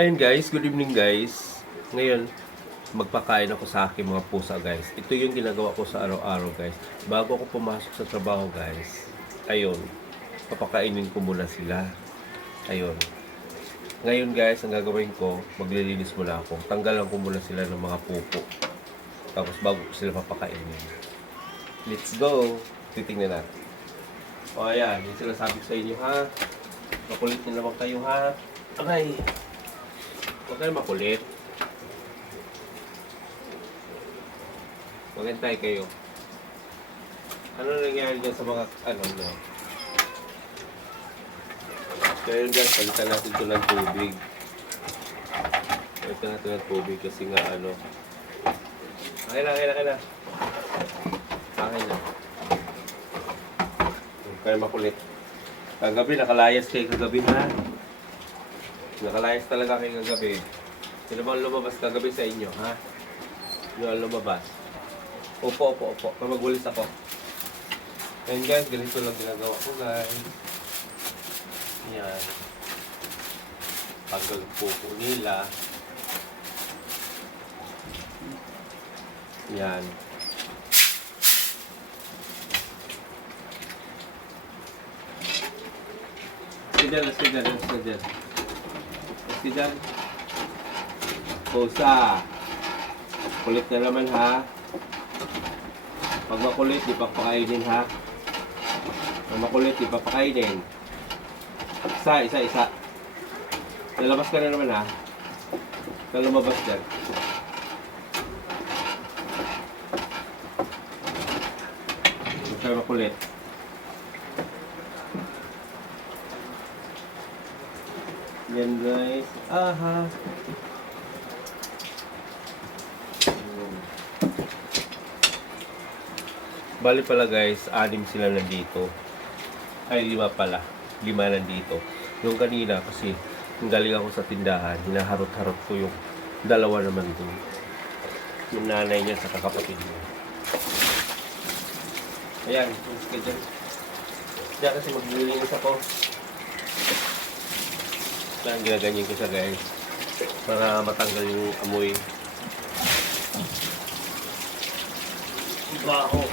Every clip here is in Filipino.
Ayun guys, good evening guys. Ngayon, magpakain ako sa aking mga pusa guys. Ito yung ginagawa ko sa araw-araw guys. Bago ako pumasok sa trabaho guys, ayun, papakainin ko muna sila. Ayun. Ngayon guys, ang gagawin ko, maglilinis muna ako. Tanggalan ko muna sila ng mga pupo. Tapos bago ko sila papakainin. Let's go! Titingnan natin. O ayan, yung sinasabi ko sa inyo ha. Makulit na naman kayo ha. Aray! Huwag kayo makulit. Maghintay kayo. Ano nangyari dyan sa mga no? Kaya yun dyan, palitan natin ito ng tubig. Palitan natin ng tubig kasi nga Okay na. Okay na. Huwag kayo makulit. Kagabi, nakalayas kayo kagabi ha. Nakalayas talaga kayo kagabi. Sino bang lumabas kagabi sa inyo, ha? Sino ang lumabas? Opo. Magwalis ako. Ayan guys, ganito lang ginagawa ko guys. Ayan. Paggal po nila. Ayan. Let's get dyan. Pusa. Kulit na naman ha. Pag makulit, di papakainin ha. Pag makulit, di papakainin. Isa. Lalabas ka na naman ha. Kaya lumabas dyan. Huwag kayo makulit. Yan guys. Aha. Bali pala guys, 6 sila nandito. Ay, 5 pala. 5 nandito. Yung kanina kasi, yung galing ako sa tindahan, hinaharot-harot ko yung 2 naman doon. Yung nanay niya sa kakapatid niya. Ayan, sige dyan. Diyan kasi maglilinis ako. Kaya ginaganyan ko siya guys para matanggal yung amoy. Baho.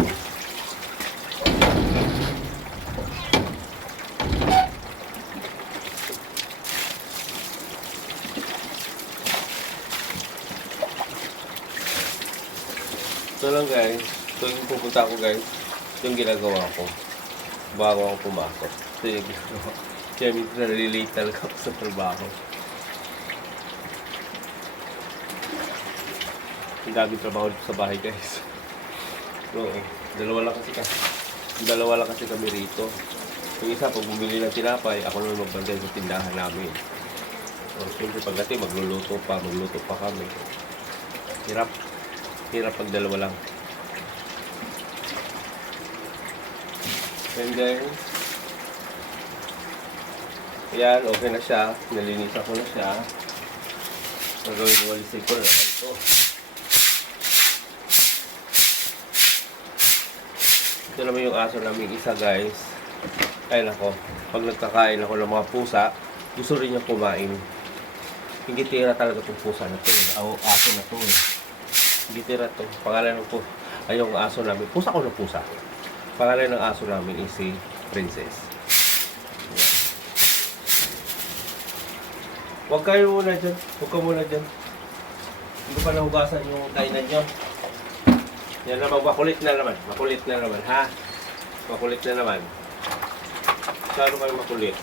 Ito lang guys. Ito yung pupunta ko guys. Ito yung ginagawa ko bago ako pumasok. Ito yung ginagawa. Kaya minsan na-relate talaga ako sa trabaho. Ang daming trabaho dito sa bahay guys. Oo, dalawa lang kasi kami rito. Yung isa, pag bumili ng tinapay, ako naman magbantay sa tindahan namin. So, siyempre pagdating, magluto pa kami. Hirap pag dalawa lang. And then, ayan, okay na siya. Nalinisan ko na siya. Walisin ko na ito. Ito naman yung aso namin isa guys. Ay nako, pag nagkakain ako ng mga pusa, gusto rin niya kumain. Hindi tira talaga itong pusa na ito eh. O aso na ito eh. Hindi tira ito. Pangalan ng pusa. Ay yung aso namin. Pusa ko na pusa. Pangalan ng aso namin is si Princess. Huwag kayo muna dyan. Huwag ka muna dyan. Hindi pa nahugasan yung kainan nyo. Yan naman, makulit na naman. Ha? Makulit na naman. Saan kayo makulit?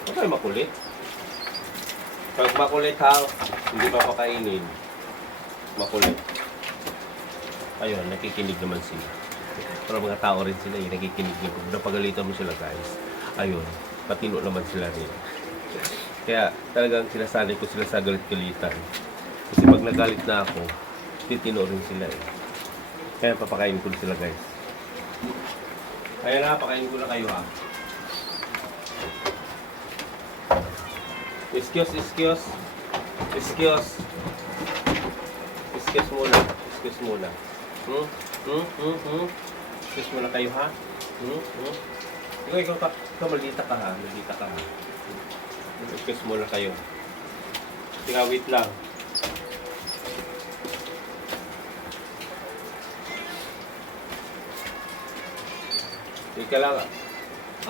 Huwag kayo makulit. Pag makulit ha, hindi pa pakainin. Makulit. Ayun, nakikinig naman sila. Pero mga tao rin sila yung nakikinig nyo. Kung napagalitan mo sila guys, ayun, patino naman sila rin. Kaya talagang sinasanay ko sila sa galit-galitan. Kasi pag nagalit na ako, titino rin sila eh. Kaya papakainin ko sila guys. Kaya na, pakainin ko na kayo ha. Excuse muna. Excuse muna kayo ha. Ikaw, maldita ka ha. Maldita ka ha. Excuse muna kayo. Tika, wait lang. Ika lang.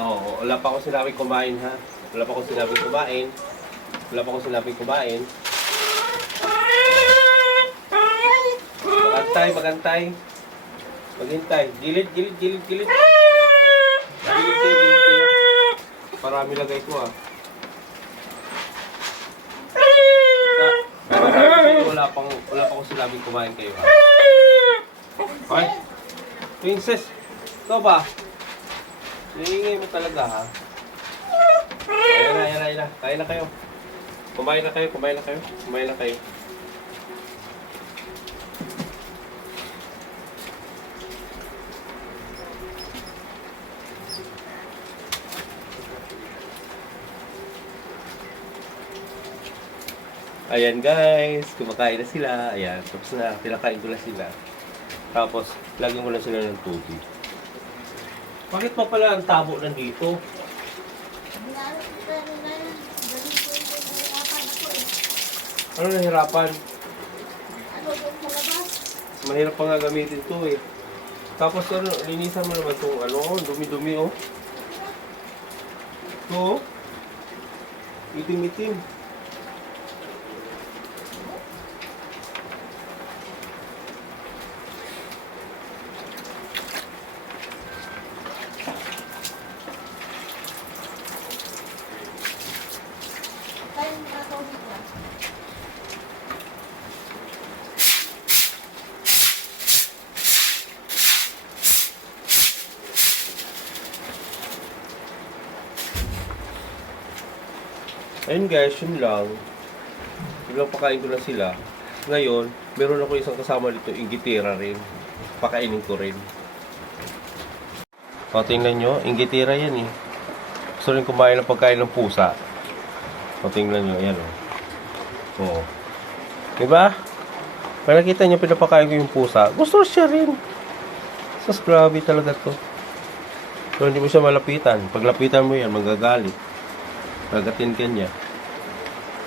Oo, wala pa ako sinabing kumain ha. Wala pa ako sinabing kumain. Wala pa ako sinabing kumain. Magantay, magantay. Maghintay. Gilid, gilid, gilid, gilid. Gilid kayo, gilid kayo. Parami lagay ko ah. Pero wala pa ako sinabing kumain kayo ha. Okay? Princess, ito ba? Nangingay mo talaga ha. Ayan na, ayan na, ayan na. Kain na kayo. Kumain na kayo, kumain na kayo. Kumain na kayo. Ayan guys, kumakain na sila. Ayan, tapos na, pinakain ko na sila. Tapos, lagyan ko na sila ng tubig. Bakit pa pala ang tabo nandito? Ano nahirapan? Mahirap pa nga gamitin ito eh. Tapos ano, linisan mo naman itong ano, dumi-dumi oh. Ito, itim-itim. Ayun guys, yun lang. Yun lang, pakain ko na sila. Ngayon, meron ako isang kasama dito, inggitira rin. Pakainin ko rin. O, tingnan nyo, inggitira yan eh. Gusto rin kumain ng pagkain ng pusa. O, tingnan nyo, yan o. Oo. Diba? Pag nakita nyo, pinapakain ko yung pusa, gusto siya rin. Sas, grabe talaga to. So, hindi mo siya malapitan. Pag lapitan mo yan, magagalit. Pagatin ka niya.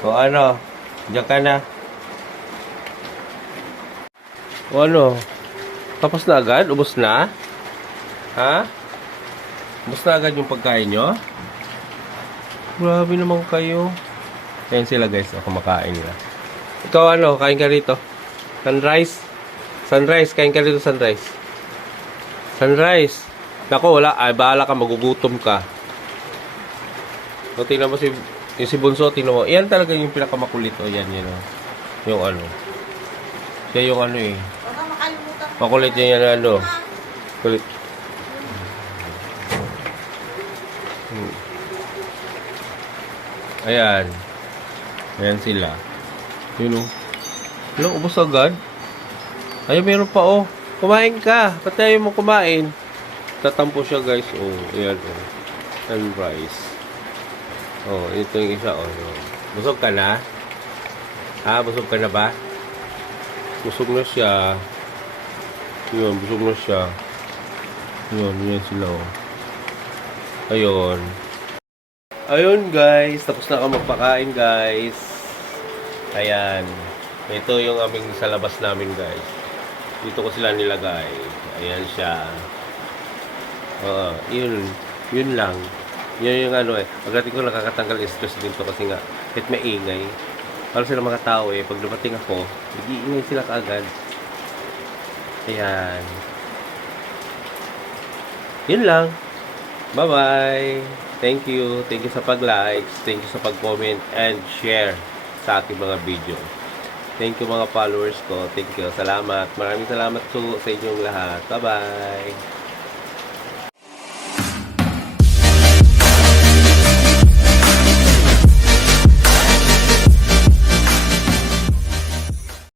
O ano, diyan ka na. O ano, tapos na agad? Ubus na? Ha? Ubus na agad yung pagkain nyo? Grabe naman kayo. Ayan sila guys, kumakain nila. Ikaw ano, kain ka rito? Sunrise? Sunrise, kain ka rito sunrise. Sunrise. Naku, wala. Ay, bahala ka, magugutom ka. So, tingnan mo yung si Bunso, tingnan mo. Yan talaga yung pinakamakulit. O, yan, yan. O. Yung ano. Siya yung ano eh. Makulit niya yan, ano. Kulit. Ayan. Ayan sila. Yun o. Wala, ubos agad. Ayun, meron pa o. Kumain ka. Ba't tayo mo kumain? Tatampo siya guys. O, ayan o. Sunrise. Oh, ito yung isa. Oh. Busog ka na? Ha? Busog ka na ba? Busog na siya. Yun, busog na siya. Yun, yun sila. Oh. Ayun. Ayun guys. Tapos na ako magpakain guys. Ayan. Ito yung aming sa labas namin guys. Dito ko sila nilagay. Ayan siya. Yun. Yun lang. Yun yung ano eh. Pagdating ko nakakatanggal yung stress dito kasi nga kahit maingay. Para sila mga tao eh. Pag dumating ako, nag-iingay sila kaagad. Ayan. Yun lang. Bye-bye. Thank you. Thank you sa pag-likes. Thank you sa pag-comment and share sa ating mga video. Thank you mga followers ko. Thank you. Salamat. Maraming salamat sa inyong lahat. Bye-bye.